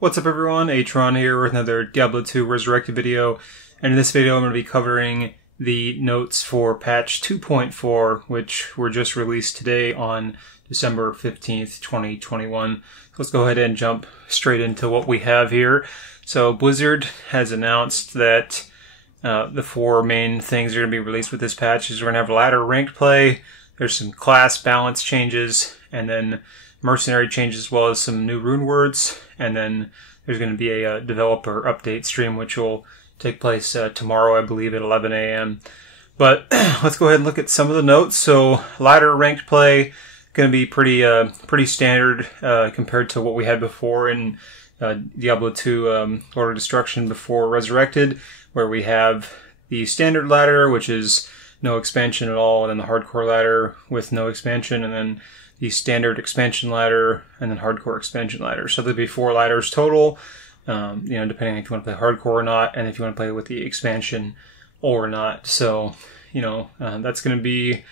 What's up everyone, Atron here with another Diablo 2 Resurrected video, and in this video I'm going to be covering the notes for patch 2.4, which were just released today on December 15th, 2021. So let's go ahead and jump straight into what we have here. So Blizzard has announced that the four main things are going to be released with this patch is we're going to have ladder ranked play, there's some class balance changes, and then Mercenary changes, as well as some new rune words, and then there's going to be a developer update stream which will take place tomorrow, I believe, at 11 a.m. But let's go ahead and look at some of the notes. So ladder ranked play going to be pretty standard compared to what we had before in Diablo 2 Lord of Destruction before Resurrected, where we have the standard ladder, which is no expansion at all, and then the hardcore ladder with no expansion, and then the standard expansion ladder, and then hardcore expansion ladder. So there'll be 4 ladders total, depending if you want to play hardcore or not, and if you want to play with the expansion or not. So, that's going to be,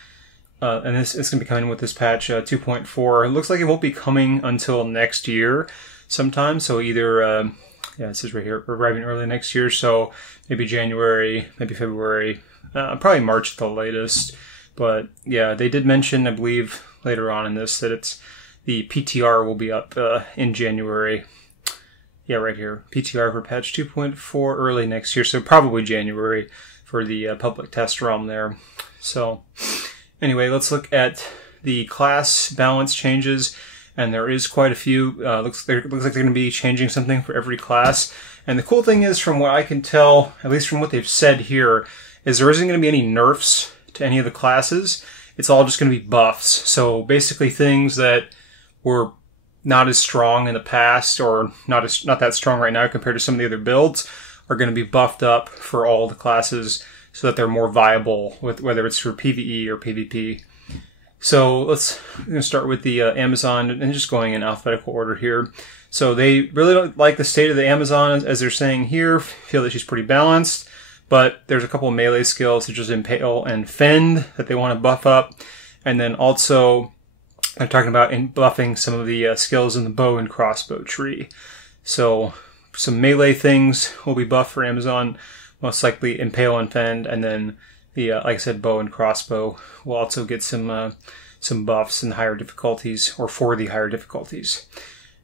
and it's going to be coming with this patch 2.4. It looks like it won't be coming until next year sometime. So either, it says right here, arriving early next year. So maybe January, maybe February, probably March at the latest. But yeah, they did mention, I believe, later on in this that it's the PTR will be up in January. Yeah, right here. PTR for patch 2.4 early next year, so probably January for the public test realm there. So anyway, let's look at the class balance changes, and there is quite a few. Looks like they're going to be changing something for every class. And the cool thing is, from what I can tell, at least from what they've said here, is there isn't going to be any nerfs to any of the classes. It's all just going to be buffs. So basically things that were not as strong in the past, or not that strong right now compared to some of the other builds, are going to be buffed up for all the classes so that they're more viable, with whether it's for PvE or PvP. So we're going to start with the Amazon, and just going in alphabetical order here. So they really don't like the state of the Amazon, as they're saying here, feel that she's pretty balanced. But there's a couple of melee skills, such as Impale and Fend, that they want to buff up. And then also, they're talking about buffing some of the skills in the bow and crossbow tree. So, some melee things will be buffed for Amazon, most likely Impale and Fend. And then, like I said, bow and crossbow will also get some buffs in higher difficulties, or for the higher difficulties.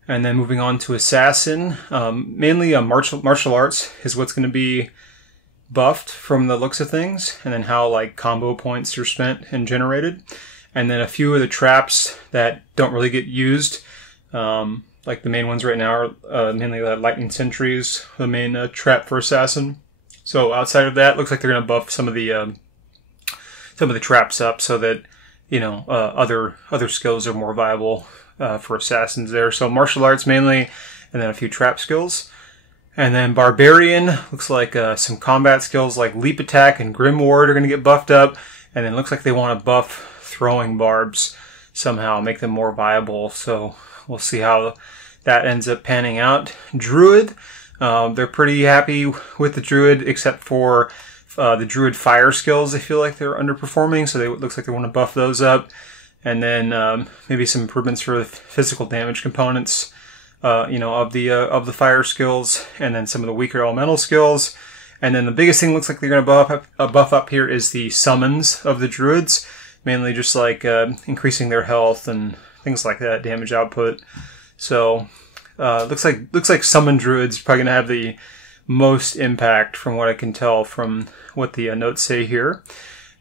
And then moving on to Assassin, mainly martial arts is what's going to be buffed from the looks of things, and then how like combo points are spent and generated, and then a few of the traps that don't really get used, like the main ones right now are mainly lightning sentries, the main trap for assassin. So outside of that, looks like they're going to buff some of the traps up so that other skills are more viable for assassins there. So martial arts mainly, and then a few trap skills. And then Barbarian, looks like some combat skills like Leap Attack and Grim Ward are going to get buffed up. And then it looks like they want to buff throwing barbs somehow, make them more viable. So we'll see how that ends up panning out. Druid, they're pretty happy with the Druid, except for the Druid fire skills. They feel like they're underperforming, so it looks like they want to buff those up. And then maybe some improvements for the physical damage components of the fire skills, and then some of the weaker elemental skills. And then the biggest thing looks like they're going to buff up here is the summons of the druids, mainly just like increasing their health and things like that, damage output. So looks like summon druids probably going to have the most impact from what I can tell from what the notes say here.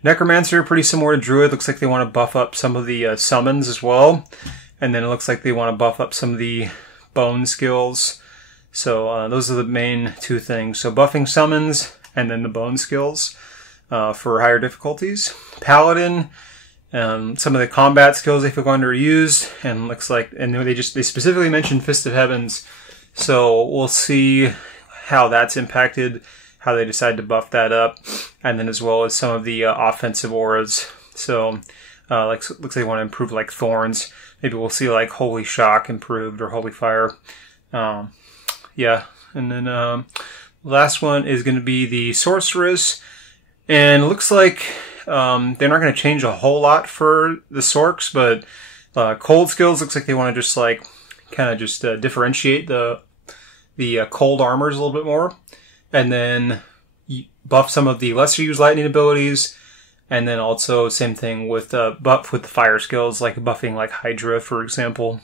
Necromancer, pretty similar to Druid. Looks like they want to buff up some of the summons as well. And then it looks like they want to buff up some of the bone skills. So those are the main two things. So buffing summons, and then the bone skills for higher difficulties. Paladin, some of the combat skills they feel underused, and looks like, and they specifically mentioned Fist of Heavens. So we'll see how that's impacted, how they decide to buff that up, and then as well as some of the offensive auras. So looks like they want to improve like Thorns. Maybe we'll see like Holy Shock improved, or Holy Fire. And then last one is going to be the Sorceress. And it looks like they're not going to change a whole lot for the Sorcs, but cold skills looks like they want to just like kind of just differentiate the the cold armors a little bit more, and then buff some of the lesser used lightning abilities, and then also same thing with buff with the fire skills, like buffing like Hydra, for example.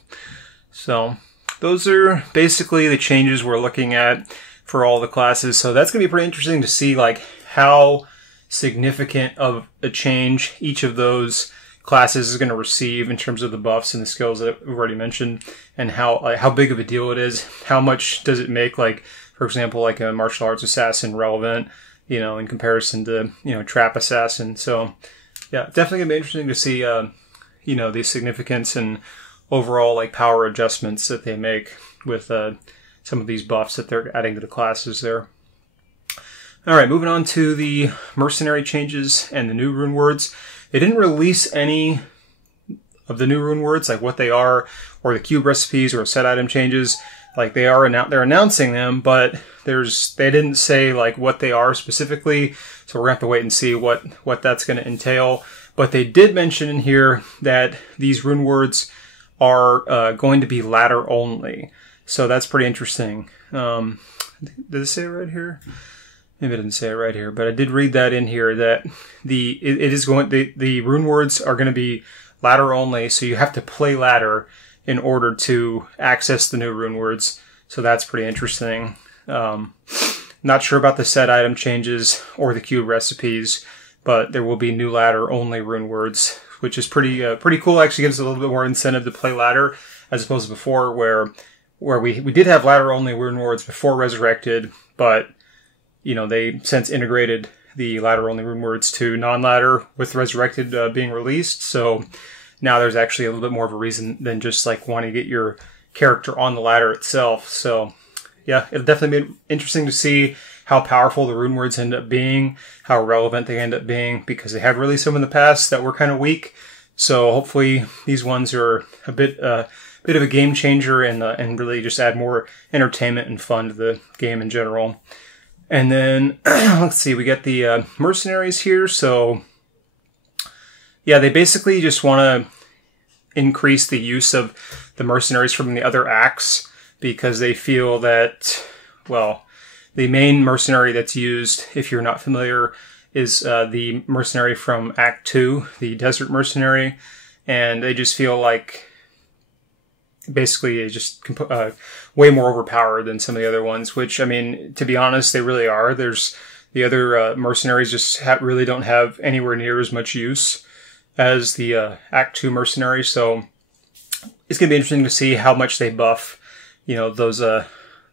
So those are basically the changes we're looking at for all the classes. So that's going to be pretty interesting to see like how significant of a change each of those classes is going to receive in terms of the buffs and the skills that we've already mentioned, and how big of a deal it is. How much does it make, like, for example, like a martial arts assassin relevant, you know, in comparison to, you know, trap assassin. So yeah, definitely gonna be interesting to see, you know, the significance and overall like power adjustments that they make with some of these buffs that they're adding to the classes there. All right, moving on to the mercenary changes and the new rune words. They didn't release any of the new rune words, like what they are, or the cube recipes, or set item changes. Like they're announcing them, but they didn't say like what they are specifically. So we're gonna have to wait and see what that's gonna entail. But they did mention in here that these rune words are going to be ladder only. So that's pretty interesting. Did it say it right here? Maybe I didn't say it right here, but I did read that in here that the rune words are going to be ladder only, so you have to play ladder in order to access the new rune words. So that's pretty interesting. Not sure about the set item changes or the cube recipes, but there will be new ladder only rune words, which is pretty cool. Actually gives us a little bit more incentive to play ladder as opposed to before, where we did have ladder only rune words before Resurrected, but you know, they since integrated the ladder-only rune words to non-ladder with Resurrected being released. So now there's actually a little bit more of a reason than just like wanting to get your character on the ladder itself. So yeah, it'll definitely be interesting to see how powerful the rune words end up being, how relevant they end up being, because they have released some in the past that were kind of weak. So hopefully these ones are a bit of a game changer and really just add more entertainment and fun to the game in general. And then, let's see, we get the mercenaries here. So, yeah, they basically just want to increase the use of the mercenaries from the other acts because they feel that, well, the main mercenary that's used, if you're not familiar, is the mercenary from Act 2, the Desert Mercenary. And they just feel like basically just way more overpowered than some of the other ones, which, I mean, to be honest, they really are. There's the other mercenaries just really don't have anywhere near as much use as the Act 2 mercenary, so it's going to be interesting to see how much they buff, you know, those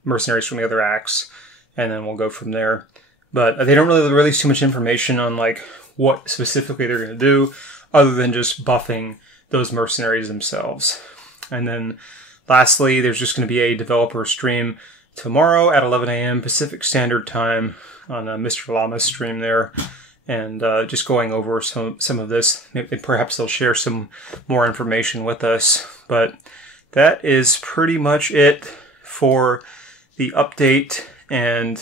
mercenaries from the other acts, and then we'll go from there. But they don't really release too much information on, like, what specifically they're going to do, other than just buffing those mercenaries themselves. And then lastly, there's just going to be a developer stream tomorrow at 11 a.m. Pacific Standard Time on Mr. Llama's stream there. And just going over some of this. Maybe, perhaps they'll share some more information with us. But that is pretty much it for the update. And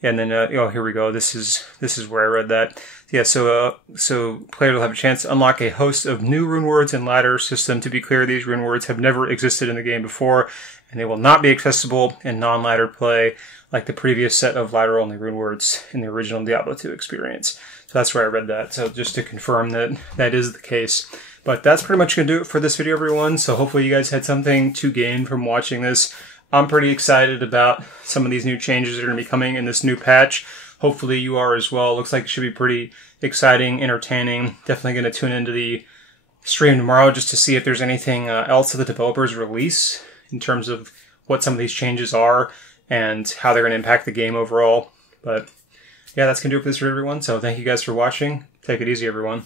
then, oh, here we go. This is where I read that. Yeah, so players will have a chance to unlock a host of new rune words in ladder system. To be clear, these rune words have never existed in the game before, and they will not be accessible in non-ladder play like the previous set of ladder-only rune words in the original Diablo 2 experience. So that's where I read that. So just to confirm that that is the case. But that's pretty much going to do it for this video, everyone. So hopefully you guys had something to gain from watching this. I'm pretty excited about some of these new changes that are going to be coming in this new patch. Hopefully you are as well. Looks like it should be pretty exciting, entertaining. Definitely going to tune into the stream tomorrow just to see if there's anything else that the developers release in terms of what some of these changes are and how they're going to impact the game overall. But yeah, that's going to do it for this video, everyone. So thank you guys for watching. Take it easy, everyone.